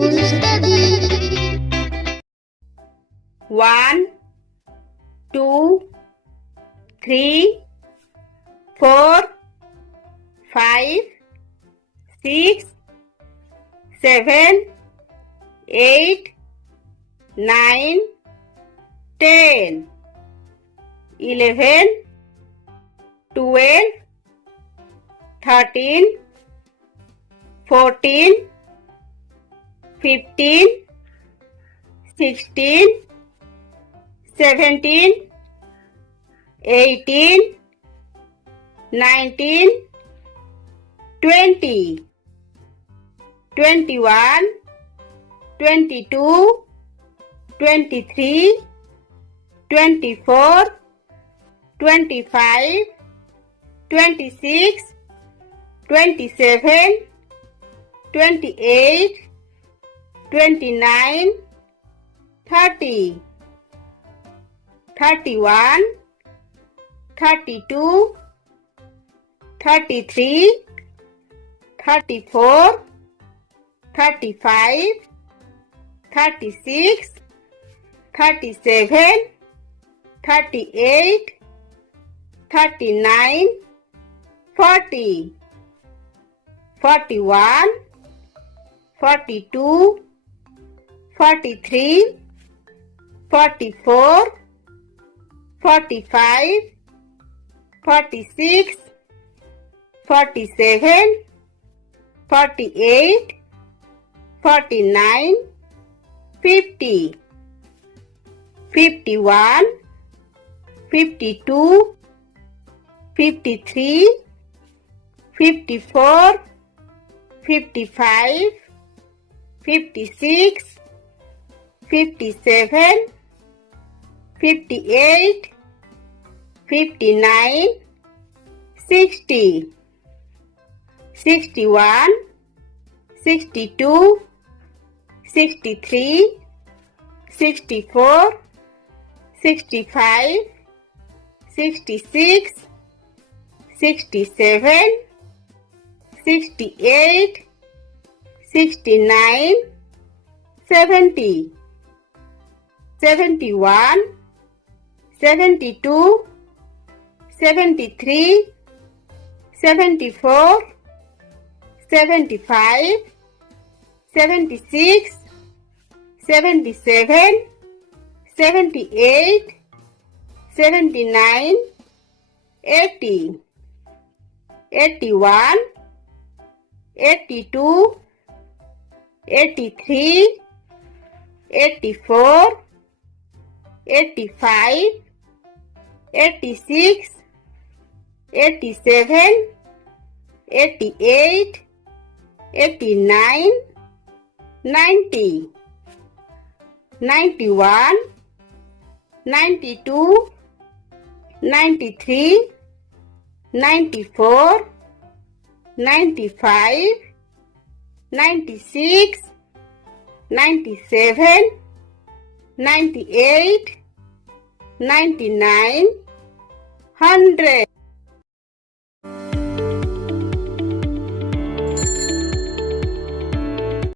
to study. 1, 2, 3, 4, 5, 6, 7, 8, 9, 10, 11, 12, 13, 14, 15, 16, 17, 18, 19, 20, 21, 22, 23, 24, 25, 26, 27, 28, 29, 30, 31, 32, 33, 34, 35, 36, 37, 38, 39, 40, 41, 42, 43, 44, 45, 46, 47, 48, 49, 50, 51, 52, 53, 54, 55, 56, 57, 58, 59, 60, 61, 62, 63, 64, 65, 66, 67, 68, 69, 70, 71, 72, 73, 74, 75, 76, 77, 78, 79, 80, 81, 82, 83, 84, 85, 86, 87, 88, 89, 90, 91, 92, 93, 94, 95, 96, 97, 98, 99, 100.